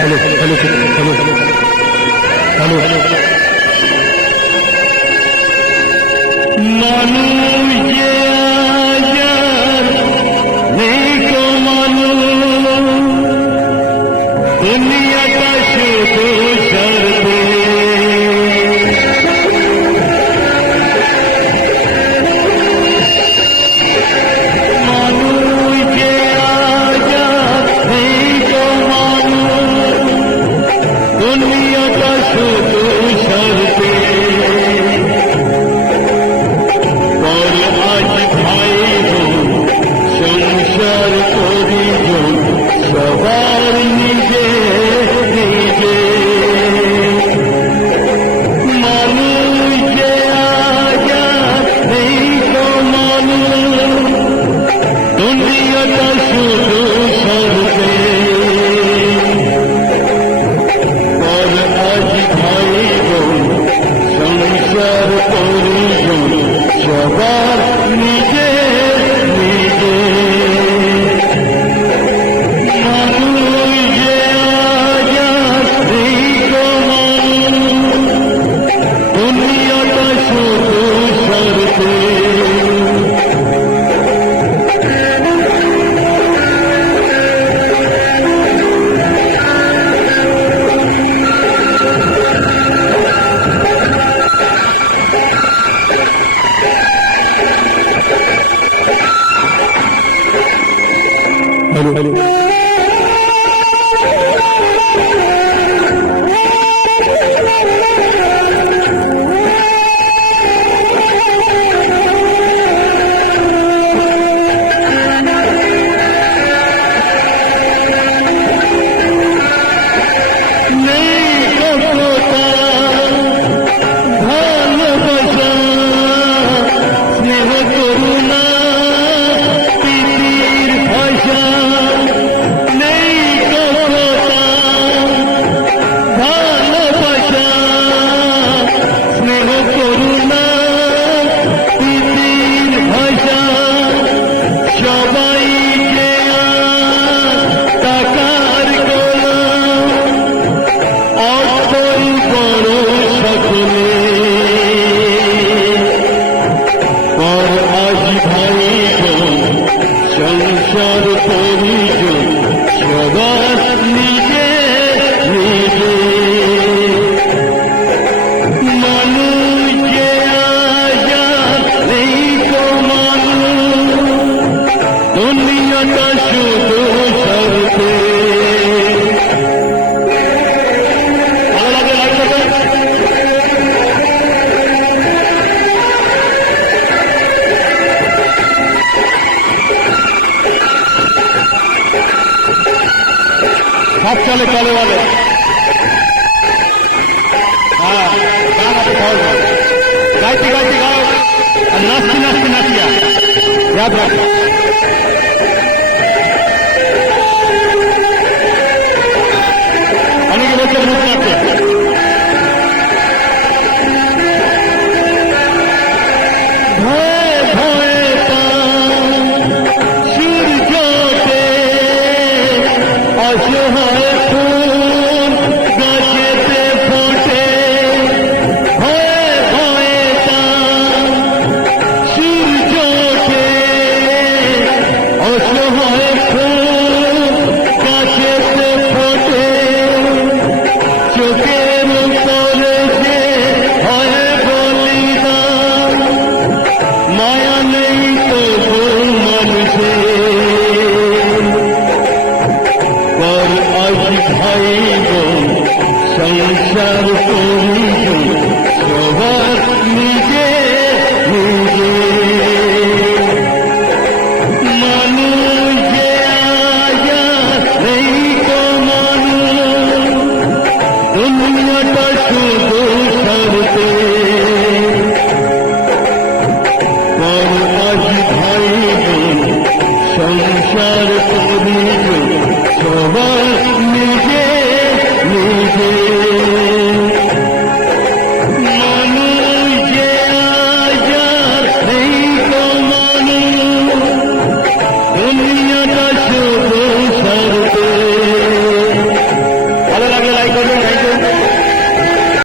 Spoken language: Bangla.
हेलो हेलो हेलो हेलो মানুষ যে আজার নেই তো মানুষ দুনিয়াটা শুধু সরবে মানুষ যে আজার নেই তো মানুষ দুনিয়াটা শুধু সরবে সংসার পরিজন সবার নিজে নিজে মানুষ যে আজাদ নেই তো মানুষ দুনিয়াটা শুধু সরবে পর আজ ভাই বোন সংসার পরিজন সবার নিজে हेलो हेलो সংসার পরিজন সবার নিজে নিজে মানুষ যে আজাদ নেই তো মানুষ দুনিয়াটা শুধু সরবে सब चले चले वाले हाँ गाना तो गाइती गाइती गाओ और नाचती नाचती नाचिया याद रखो अनेक बच्चे मुझ नाचते সংসার পরিজন সবার নিজে নিজে মানুষ যে আজাদ নেই তো মানুষ দুনিয়াটা শুধু সরবে পর আজ ভাই বোন সংসার পরিজন সবার